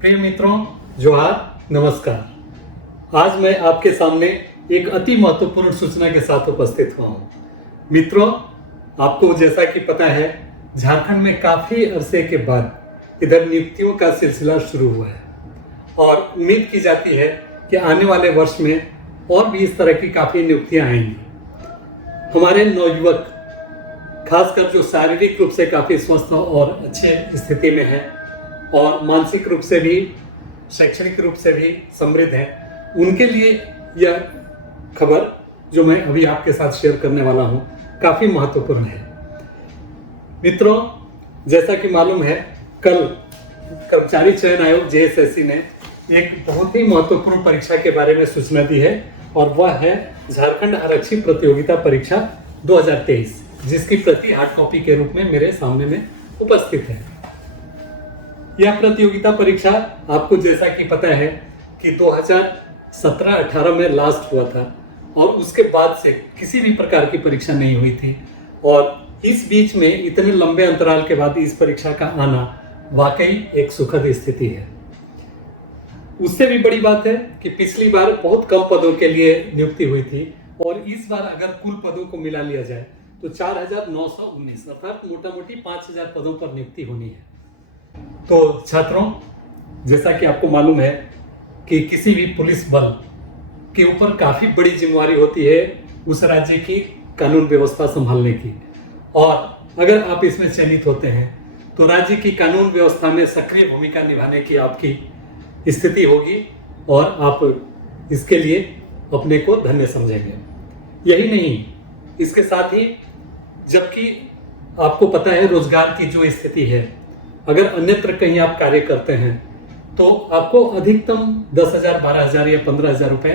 प्रिय मित्रों, जोहार, नमस्कार। आज मैं आपके सामने एक अति महत्वपूर्ण सूचना के साथ उपस्थित हुआ हूँ। मित्रों, आपको जैसा कि पता है, झारखंड में काफी अरसे के बाद इधर नियुक्तियों का सिलसिला शुरू हुआ है और उम्मीद की जाती है कि आने वाले वर्ष में और भी इस तरह की काफी नियुक्तियां आएंगी। हमारे नवयुवक, खासकर जो शारीरिक रूप से काफी स्वस्थ और अच्छे स्थिति में हैं और मानसिक रूप से भी, शैक्षणिक रूप से भी समृद्ध हैं, उनके लिए यह खबर जो मैं अभी आपके साथ शेयर करने वाला हूं काफी महत्वपूर्ण है। मित्रों, जैसा कि मालूम है, कल कर्मचारी चयन आयोग जेएसएससी ने एक बहुत ही महत्वपूर्ण परीक्षा के बारे में सूचना दी है और वह है झारखंड आरक्षी प्रतियोगिता परीक्षा 2023, जिसकी प्रति हार्ड कॉपी के रूप में मेरे सामने में उपस्थित है। यह प्रतियोगिता परीक्षा आपको जैसा कि पता है कि 2017-18 में लास्ट हुआ था और उसके बाद से किसी भी प्रकार की परीक्षा नहीं हुई थी और इस बीच में इतने लंबे अंतराल के बाद इस परीक्षा का आना वाकई एक सुखद स्थिति है। उससे भी बड़ी बात है कि पिछली बार बहुत कम पदों के लिए नियुक्ति हुई थी और इस बार अगर कुल पदों को मिला लिया जाए तो 4,919 अर्थात मोटा मोटी 5,000 पदों पर नियुक्ति होनी है। तो छात्रों, जैसा कि आपको मालूम है कि किसी भी पुलिस बल के ऊपर काफी बड़ी जिम्मेवारी होती है उस राज्य की कानून व्यवस्था संभालने की, और अगर आप इसमें चयनित होते हैं तो राज्य की कानून व्यवस्था में सक्रिय भूमिका निभाने की आपकी स्थिति होगी और आप इसके लिए अपने को धन्य समझेंगे। यही नहीं, इसके साथ ही जबकि आपको पता है रोजगार की जो स्थिति है, अगर अन्यत्र कहीं आप कार्य करते हैं तो आपको अधिकतम 10,000, 12,000 या 15,000 रुपए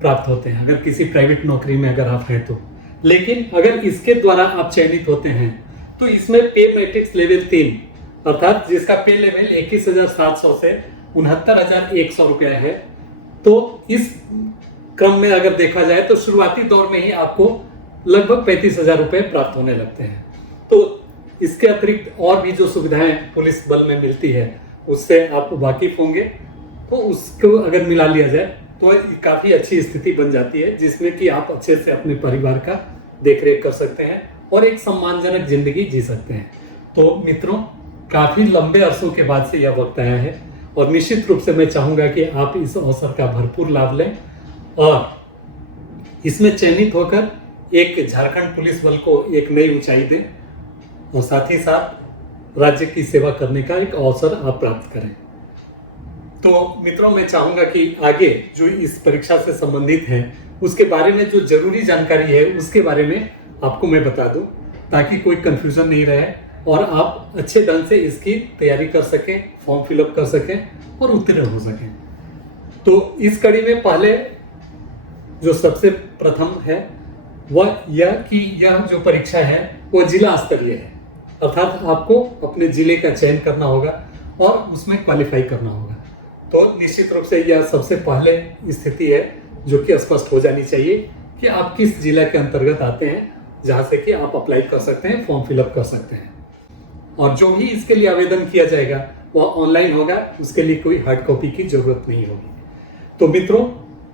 प्राप्त होते हैं अगर किसी प्राइवेट नौकरी में अगर आप हैं तो। लेकिन अगर इसके द्वारा आप चयनित होते हैं तो इसमें पे मैट्रिक्स लेवल 3 अर्थात जिसका पे लेवल 21,700 से 69,100 रुपया है, तो इस क्रम में अगर देखा जाए तो शुरुआती दौर में ही आपको लगभग 35,000 रुपए प्राप्त होने लगते हैं। तो इसके अतिरिक्त और भी जो सुविधाएं पुलिस बल में मिलती है उससे आप वाकिफ होंगे, तो उसको अगर मिला लिया जाए तो काफी अच्छी स्थिति बन जाती है जिसमें कि आप अच्छे से अपने परिवार का देखरेख कर सकते हैं और एक सम्मानजनक जिंदगी जी सकते हैं। तो मित्रों, काफी लंबे अरसों के बाद से यह वक्त आया है और निश्चित रूप से मैं चाहूंगा कि आप इस अवसर का भरपूर लाभ लें और इसमें चयनित होकर एक झारखंड पुलिस बल को एक नई ऊंचाई दें और साथ ही साथ राज्य की सेवा करने का एक अवसर आप प्राप्त करें। तो मित्रों, मैं चाहूंगा कि आगे जो इस परीक्षा से संबंधित है उसके बारे में जो जरूरी जानकारी है उसके बारे में आपको मैं बता दूं ताकि कोई कंफ्यूजन नहीं रहे और आप अच्छे ढंग से इसकी तैयारी कर सकें, फॉर्म फिलअप कर सकें और उत्तीर्ण हो सकें। तो इस कड़ी में पहले जो सबसे प्रथम है वह यह कि यह जो परीक्षा है वो जिला स्तरीय है, अर्थात आपको अपने जिले का चयन करना होगा और उसमें क्वालिफाई करना होगा। तो निश्चित रूप से यह सबसे पहले स्थिति है जो कि स्पष्ट हो जानी चाहिए कि आप किस जिला के अंतर्गत आते हैं, जहां से कि आप अप्लाई कर सकते हैं, फॉर्म फिलअप कर सकते हैं। और जो भी इसके लिए आवेदन किया जाएगा वह ऑनलाइन होगा, उसके लिए कोई हार्ड कॉपी की जरूरत नहीं होगी। तो मित्रों,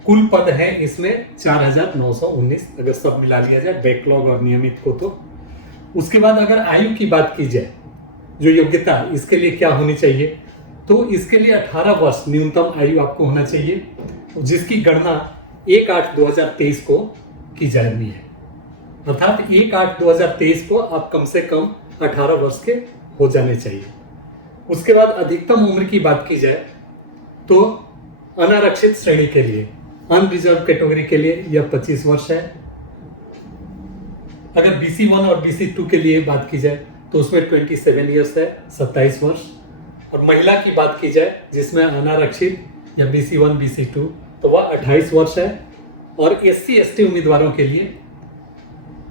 कुल पद है इसमें 4,919 अगर सब मिला लिया जाए बैकलॉग और नियमित को। तो उसके बाद अगर आयु की बात की जाए, जो योग्यता इसके लिए क्या होनी चाहिए, तो इसके लिए 18 वर्ष न्यूनतम आयु आपको होना चाहिए, जिसकी गणना 1/8/2023 को की जानी है। अर्थात 1/8/2023 को आप कम से कम 18 वर्ष के हो जाने चाहिए। उसके बाद अधिकतम उम्र की बात की जाए तो अनारक्षित श्रेणी के लिए, अनरिजर्व कैटेगरी के लिए यह 25 वर्ष है। अगर BC1 और BC2 के लिए बात की जाए तो उसमें 27 ईयर्स है, 27 वर्ष। और महिला की बात की जाए जिसमें अनारक्षित या BC1 BC2 तो वह 28 वर्ष है। और SC ST उम्मीदवारों के लिए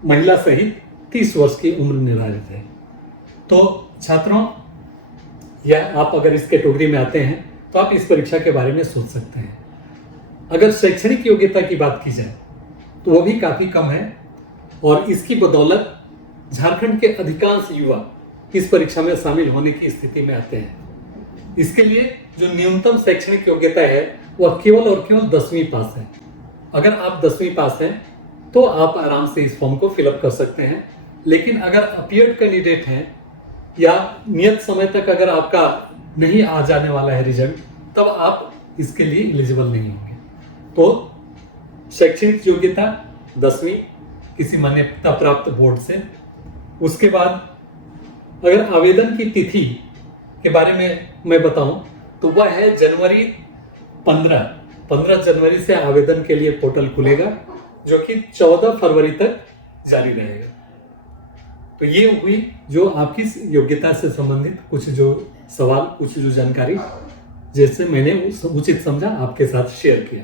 महिला सहित 30 वर्ष की उम्र निर्धारित है। तो छात्रों, यह आप अगर इस कैटेगरी में आते हैं तो आप इस परीक्षा के बारे में सोच सकते हैं। अगर शैक्षणिक योग्यता की बात की जाए तो वो भी काफी कम है और इसकी बदौलत झारखंड के अधिकांश युवा इस परीक्षा में शामिल होने की स्थिति में आते हैं। इसके लिए जो न्यूनतम शैक्षणिक योग्यता है वह केवल और केवल 10वीं पास है। अगर आप 10वीं पास हैं तो आप आराम से इस फॉर्म को फिलअप कर सकते हैं। लेकिन अगर अपीयर्ड कैंडिडेट हैं या नियत समय तक अगर आपका नहीं आ जाने वाला है रिजल्ट, तब आप इसके लिए एलिजिबल नहीं होंगे। तो शैक्षणिक योग्यता 10वीं किसी मान्यता प्राप्त बोर्ड से। उसके बाद अगर आवेदन की तिथि के बारे में मैं बताऊं तो वह है जनवरी 15 जनवरी से आवेदन के लिए पोर्टल खुलेगा, जो कि 14 फरवरी तक जारी रहेगा। तो ये हुई जो आपकी योग्यता से संबंधित कुछ जो सवाल, कुछ जो जानकारी जैसे मैंने उचित समझा आपके साथ शेयर किया।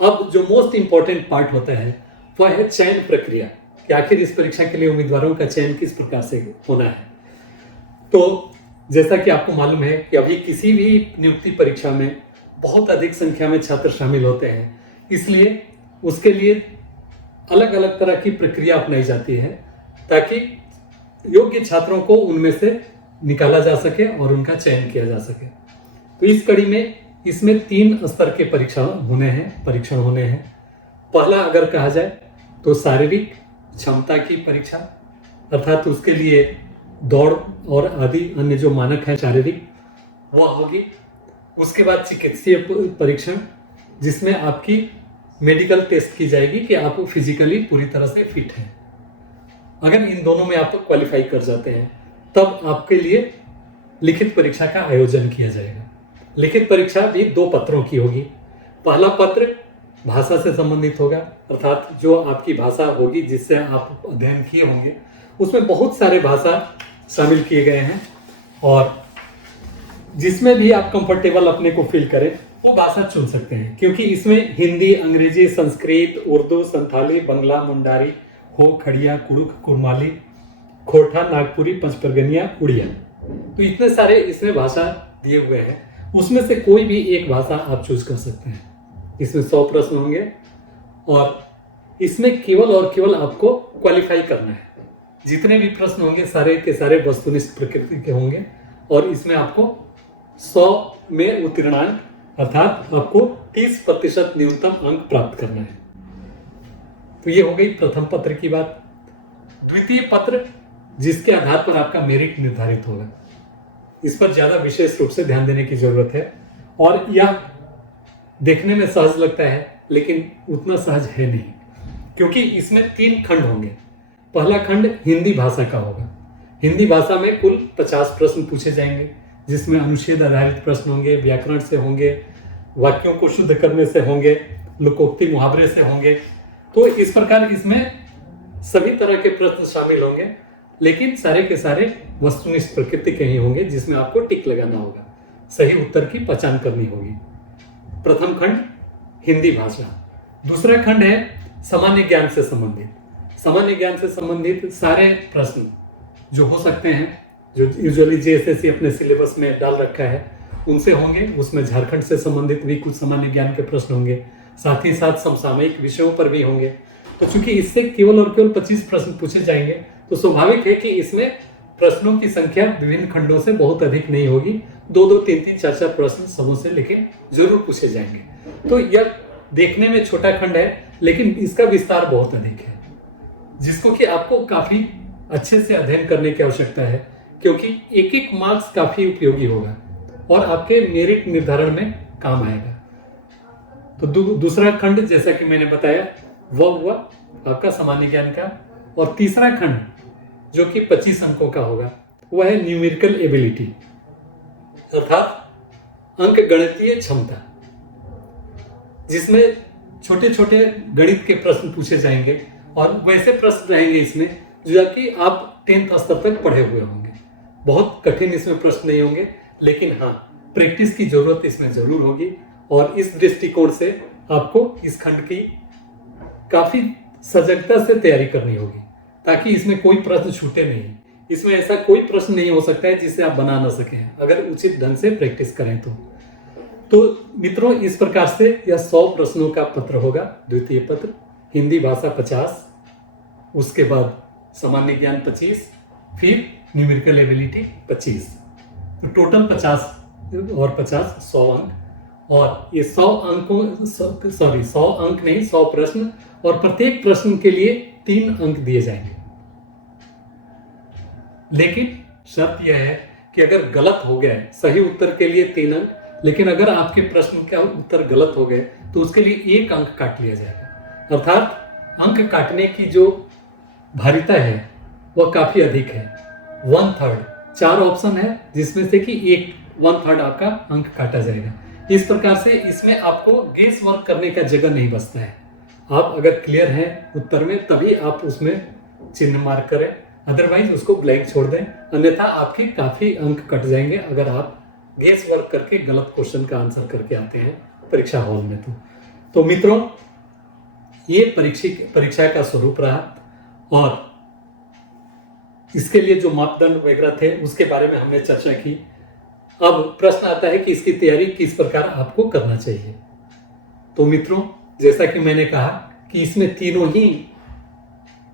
अब जो मोस्ट इंपॉर्टेंट पार्ट होता है वह है चयन प्रक्रिया, कि आखिर इस परीक्षा के लिए उम्मीदवारों का चयन किस प्रकार से होना है। तो जैसा कि आपको मालूम है कि अभी किसी भी नियुक्ति परीक्षा में बहुत अधिक संख्या में छात्र शामिल होते हैं, इसलिए उसके लिए अलग अलग तरह की प्रक्रिया अपनाई जाती है ताकि योग्य छात्रों को उनमें से निकाला जा सके और उनका चयन किया जा सके। तो इस कड़ी में इसमें 3 स्तर के परीक्षण होने हैं। पहला अगर कहा जाए तो शारीरिक क्षमता की परीक्षा, अर्थात उसके लिए दौड़ और आदि अन्य जो मानक हैं शारीरिक, वह होगी। उसके बाद चिकित्सीय परीक्षण, जिसमें आपकी मेडिकल टेस्ट की जाएगी कि आप फिजिकली पूरी तरह से फिट हैं। अगर इन दोनों में आप क्वालिफाई कर जाते हैं तब आपके लिए लिखित परीक्षा का आयोजन किया जाएगा। लिखित परीक्षा भी 2 पत्रों की होगी। पहला पत्र भाषा से संबंधित होगा, अर्थात जो आपकी भाषा होगी जिससे आप अध्ययन किए होंगे, उसमें बहुत सारे भाषा शामिल किए गए हैं और जिसमें भी आप कंफर्टेबल अपने को फील करें वो भाषा चुन सकते हैं, क्योंकि इसमें हिंदी, अंग्रेजी, संस्कृत, उर्दू, संथाली, बंगला, मुंडारी, हो, खड़िया, कुड़ुख, कुरमाली, खोरठा, नागपुरी, पंचपरगनिया, उड़िया, तो इतने सारे इसमें भाषा दिए हुए हैं। उसमें से कोई भी एक भाषा आप चूज कर सकते हैं। इसमें 100 प्रश्न होंगे और इसमें केवल और केवल आपको क्वालिफाई करना है। जितने भी प्रश्न होंगे सारे के सारे वस्तुनिष्ठ प्रकृति के होंगे और इसमें आपको 100 में उत्तीर्णांक, अर्थात आपको 30% न्यूनतम अंक प्राप्त करना है। तो ये हो गई प्रथम पत्र की बात। द्वितीय पत्र, जिसके आधार पर आपका मेरिट निर्धारित होगा, इस पर ज्यादा विशेष रूप से ध्यान देने की जरूरत है और यह देखने में सहज लगता है लेकिन उतना सहज है नहीं, क्योंकि इसमें 3 खंड होंगे। पहला खंड हिंदी भाषा का होगा। हिंदी भाषा में कुल 50 प्रश्न पूछे जाएंगे, जिसमें अनुच्छेद आधारित प्रश्न होंगे, व्याकरण से होंगे, वाक्यों को शुद्ध करने से होंगे, लोकोक्ति मुहावरे से होंगे। तो इस प्रकार इसमें सभी तरह के प्रश्न शामिल होंगे, लेकिन सारे के सारे वस्तुनिष्ठ प्रकृति के ही होंगे, जिसमें आपको टिक लगाना होगा, सही उत्तर की पहचान करनी होगी। प्रथम खंड हिंदी भाषा। दूसरा खंड है सामान्य ज्ञान से संबंधित। सामान्य ज्ञान से संबंधित सारे प्रश्न जो हो सकते हैं, जो यूजुअली जेएसएससी अपने सिलेबस में डाल रखा है, उनसे होंगे। उसमें झारखंड से संबंधित भी कुछ सामान्य ज्ञान के प्रश्न होंगे, साथ ही साथ समसामयिक विषयों पर भी होंगे। तो चूंकि इससे केवल और केवल 25 प्रश्न पूछे जाएंगे, तो स्वाभाविक है कि इसमें प्रश्नों की संख्या विभिन्न खंडों से बहुत अधिक नहीं होगी। 2-2, 3-3, 4-4 प्रश्न समूह से लेकिन जरूर पूछे जाएंगे। तो यह देखने में छोटा खंड है, लेकिन इसका विस्तार बहुत अधिक है, जिसको कि आपको काफी अच्छे से अध्ययन करने की आवश्यकता है, क्योंकि एक एक मार्क्स काफी उपयोगी होगा और आपके मेरिट निर्धारण में काम आएगा। तो दूसरा खंड, जैसा कि मैंने बताया, वह हुआ आपका सामान्य ज्ञान का। और तीसरा खंड जो कि 25 अंकों का होगा, वह है न्यूमेरिकल एबिलिटी, अर्थात अंक गणितीय क्षमता, जिसमें छोटे छोटे गणित के प्रश्न पूछे जाएंगे और वैसे प्रश्न रहेंगे इसमें जो कि आप 10th स्तर तक पढ़े हुए होंगे। बहुत कठिन इसमें प्रश्न नहीं होंगे, लेकिन हाँ, प्रैक्टिस की जरूरत इसमें जरूर होगी। और इस दृष्टिकोण से आपको इस खंड की काफी सजगता से तैयारी करनी होगी, ताकि इसमें कोई प्रश्न छूटे नहीं। इसमें ऐसा कोई प्रश्न नहीं हो सकता है जिसे आप बना ना सकें, अगर उचित ढंग से प्रैक्टिस करें तो मित्रों, इस प्रकार से यह 100 प्रश्नों का पत्र होगा। द्वितीय पत्र, हिंदी भाषा 50, उसके बाद सामान्य ज्ञान 25 फिर न्यूमेरिकल एबिलिटी 25। तो टोटल 50 और 50 100 अंक। और ये 100 अंकों 100 अंक नहीं, 100 प्रश्न, और प्रत्येक प्रश्न के लिए 3 अंक दिए जाएंगे। लेकिन शर्त यह है कि अगर गलत हो गया, सही उत्तर के लिए 3 अंक, लेकिन अगर आपके प्रश्न का उत्तर गलत हो गए तो उसके लिए 1 अंक काट लिया जाएगा। अर्थात अंक काटने की जो भारिता है वह काफी अधिक है। 1/3, 4 ऑप्शन है जिसमें से कि 1/3 आपका अंक काटा जाएगा। इस प्रकार से इसमें आपको गेस वर्क करने का जगह नहीं बचता है। आप अगर क्लियर हैं उत्तर में तभी आप उसमें चिन्ह मार्क करें, अदरवाइज उसको ब्लैंक छोड़ दें, अन्यथा आपके काफी अंक कट जाएंगे अगर आप गेस वर्क करके गलत क्वेश्चन का आंसर करके आते हैं परीक्षा हॉल में। तो मित्रों, ये परीक्षा का स्वरूप रहा, और इसके लिए जो मापदंड वगैरह थे उसके बारे में हमने चर्चा की। अब प्रश्न आता है कि इसकी तैयारी किस प्रकार आपको करना चाहिए। तो मित्रों, जैसा कि मैंने कहा कि इसमें तीनों ही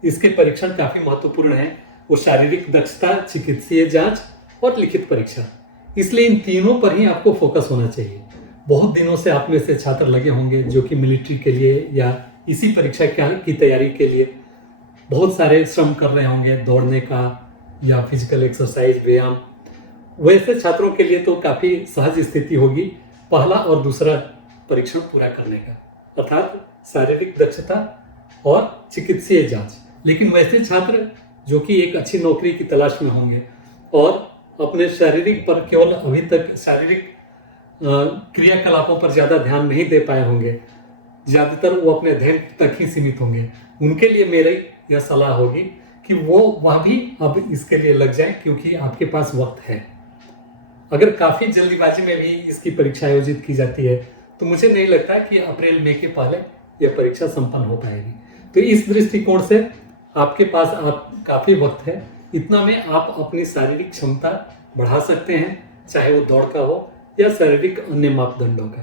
इसके परीक्षण काफी महत्वपूर्ण हैं। वो शारीरिक दक्षता, चिकित्सीय जांच और लिखित परीक्षा। इसलिए इन तीनों पर ही आपको फोकस होना चाहिए। बहुत दिनों से आप में से छात्र लगे होंगे जो कि मिलिट्री के लिए या इसी परीक्षा की तैयारी के लिए बहुत सारे श्रम कर रहे होंगे, दौड़ने का या फिजिकल एक्सरसाइज, व्यायाम। वैसे छात्रों के लिए तो काफी सहज स्थिति होगी पहला और दूसरा परीक्षण पूरा करने का, अर्थात शारीरिक दक्षता और चिकित्सीय जांच। लेकिन वैसे छात्र जो कि एक अच्छी नौकरी की तलाश में होंगे और अपने शारीरिक पर केवल अभी तक शारीरिक क्रियाकलापों पर ज्यादा ध्यान नहीं दे पाए होंगे, ज्यादातर वो अपने अध्ययन तक ही सीमित होंगे, उनके लिए मेरी यह सलाह होगी कि वह भी अब इसके लिए लग जाए, क्योंकि आपके पास वक्त है। अगर काफी जल्दीबाजी में भी इसकी परीक्षा आयोजित की जाती है तो मुझे नहीं लगता कि अप्रैल मई के पहले यह परीक्षा संपन्न हो पाएगी। तो इस दृष्टिकोण से आपके पास काफी वक्त है। इतना में आप अपनी शारीरिक क्षमता बढ़ा सकते हैं, चाहे वो दौड़ का हो या शारीरिक अन्य मापदंडों का।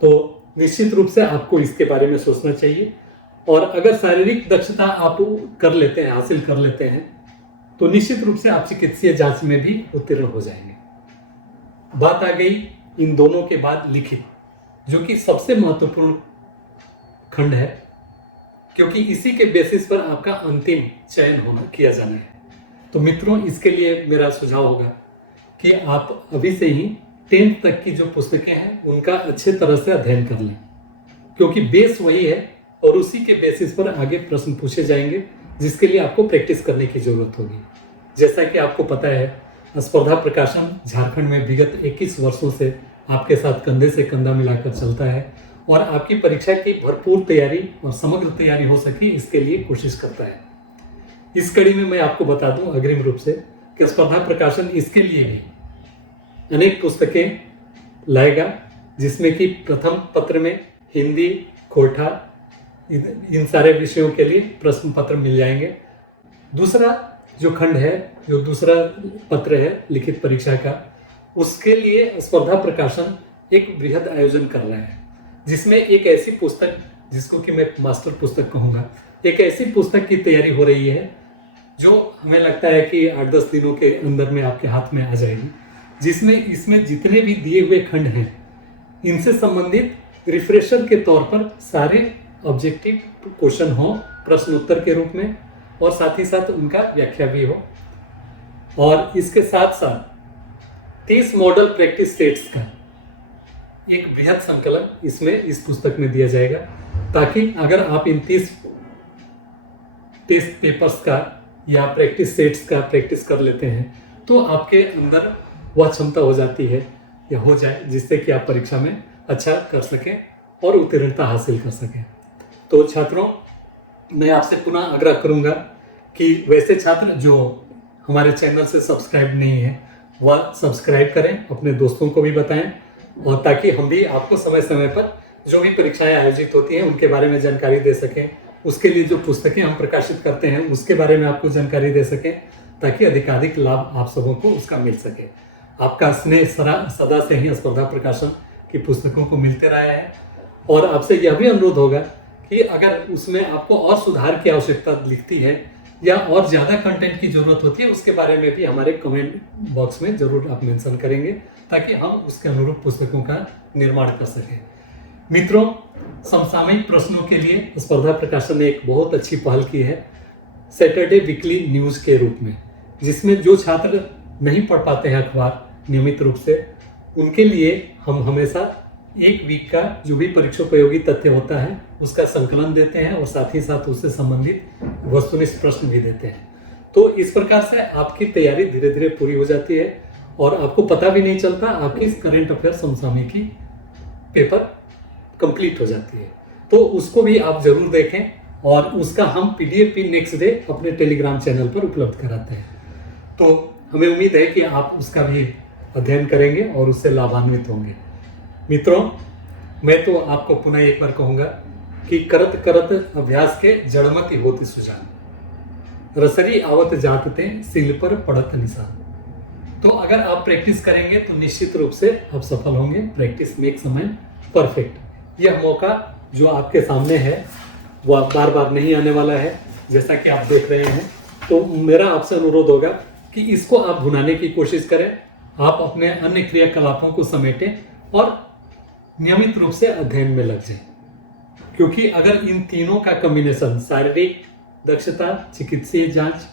तो निश्चित रूप से आपको इसके बारे में सोचना चाहिए। और अगर शारीरिक दक्षता आप कर लेते हैं, हासिल कर लेते हैं, तो निश्चित रूप से आप चिकित्सीय जांच में भी उत्तीर्ण हो जाएंगे। बात आ गई इन दोनों के बाद लिखित, जो कि सबसे महत्वपूर्ण खंड है, क्योंकि इसी के बेसिस पर आपका अंतिम चयन किया जाना है। तो मित्रों, इसके लिए मेरा सुझाव होगा कि आप अभी से ही 10th तक की जो पुस्तकें हैं उनका अच्छे तरह से अध्ययन कर लें, क्योंकि बेस वही है और उसी के बेसिस पर आगे प्रश्न पूछे जाएंगे, जिसके लिए आपको प्रैक्टिस करने की जरूरत होगी। जैसा कि आपको पता है, स्पर्धा प्रकाशन झारखंड में विगत 21 वर्षों से आपके साथ कंधे से कंधा मिलाकर चलता है और आपकी परीक्षा की भरपूर तैयारी और समग्र तैयारी हो सके इसके लिए कोशिश करता है। इस कड़ी में मैं आपको बता दूं अग्रिम रूप से कि स्पर्धा प्रकाशन इसके लिए भी अनेक पुस्तकें लाएगा, जिसमें कि प्रथम पत्र में हिंदी, कोठा, इन सारे विषयों के लिए प्रश्न पत्र मिल जाएंगे। दूसरा जो खंड है, जो दूसरा पत्र है लिखित परीक्षा का, उसके लिए स्पर्धा प्रकाशन एक बृहद आयोजन कर रहा है, जिसमें एक ऐसी पुस्तक जिसको कि मैं मास्टर पुस्तक कहूँगा, एक ऐसी पुस्तक की तैयारी हो रही है जो हमें लगता है कि 8-10 दिनों के अंदर में आपके हाथ में आ जाएगी, जिसमें इसमें जितने भी दिए हुए खंड हैं इनसे संबंधित रिफ्रेशर के तौर पर सारे ऑब्जेक्टिव क्वेश्चन हो प्रश्न उत्तर के रूप में, और साथ ही साथ उनका व्याख्या भी हो। और इसके साथ साथ 30 मॉडल प्रैक्टिस सेट्स का एक बृहद संकलन इसमें इस पुस्तक में दिया जाएगा, ताकि अगर आप इन 30 टेस्ट पेपर्स का या प्रैक्टिस सेट्स का प्रैक्टिस कर लेते हैं तो आपके अंदर वह क्षमता हो जाती है या हो जाए जिससे कि आप परीक्षा में अच्छा कर सकें और उत्तीर्णता हासिल कर सकें। तो छात्रों, मैं आपसे पुनः आग्रह करूंगा कि वैसे छात्र जो हमारे चैनल से सब्सक्राइब नहीं है वह सब्सक्राइब करें, अपने दोस्तों को भी बताएं, और ताकि हम भी आपको समय समय पर जो भी परीक्षाएं आयोजित होती हैं उनके बारे में जानकारी दे सकें। उसके लिए जो पुस्तकें हम प्रकाशित करते हैं उसके बारे में आपको जानकारी दे सकें, ताकि अधिकाधिक लाभ आप सबों को उसका मिल सके। आपका स्नेह सदा से ही स्पर्धा प्रकाशन की पुस्तकों को मिलते रहा है, और आपसे यह भी अनुरोध होगा कि अगर उसमें आपको और सुधार की आवश्यकता दिखती है या और ज़्यादा कंटेंट की ज़रूरत होती है, उसके बारे में भी हमारे कमेंट बॉक्स में ज़रूर आप मेंशन करेंगे, ताकि हम उसके अनुरूप पुस्तकों का निर्माण कर सकें। मित्रों, समसामयिक प्रश्नों के लिए स्पर्धा प्रकाशन ने एक बहुत अच्छी पहल की है, सैटरडे वीकली न्यूज़ के रूप में, जिसमें जो छात्र नहीं पढ़ पाते हैं अखबार नियमित रूप से, उनके लिए हम हमेशा एक वीक का जो भी परीक्षोपयोगी तथ्य होता है उसका संकलन देते हैं और साथ ही साथ उससे संबंधित वस्तुनिष्ठ प्रश्न भी देते हैं। तो इस प्रकार से आपकी तैयारी धीरे धीरे पूरी हो जाती है और आपको पता भी नहीं चलता, आपकी करंट अफेयर समसामयिकी पेपर कंप्लीट हो जाती है। तो उसको भी आप जरूर देखें और उसका हम PDF भी नेक्स्ट डे अपने टेलीग्राम चैनल पर उपलब्ध कराते हैं। तो हमें उम्मीद है कि आप उसका भी अध्ययन करेंगे और उससे लाभान्वित होंगे। मित्रों, मैं तो आपको पुनः एक बार कहूँगा कि करत करत अभ्यास के जड़मति होती सुजान, रसरी आवत जातते सिल पर पड़त निशान। तो अगर आप प्रैक्टिस करेंगे तो निश्चित रूप से आप सफल होंगे। Practice makes a man perfect. यह मौका जो आपके सामने है वह बार बार नहीं आने वाला है, जैसा कि आप देख रहे हैं। तो मेरा आपसे अनुरोध होगा कि इसको आप भुनाने की कोशिश करें, आप अपने अन्य क्रियाकलापों को समेटें और नियमित रूप से अध्ययन में लग जाएं। क्योंकि अगर इन तीनों का कॉम्बिनेशन, शारीरिक दक्षता, चिकित्सीय जांच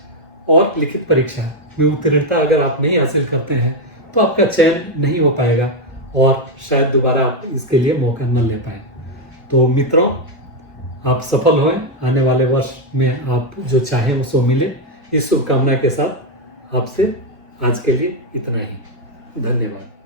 और लिखित परीक्षा में उत्तीर्णता अगर आप नहीं हासिल करते हैं तो आपका चयन नहीं हो पाएगा और शायद दोबारा आप इसके लिए मौका न ले पाए। तो मित्रों, आप सफल हों, आने वाले वर्ष में आप जो चाहें उसको मिले, इस शुभकामना के साथ आपसे आज के लिए इतना ही। धन्यवाद।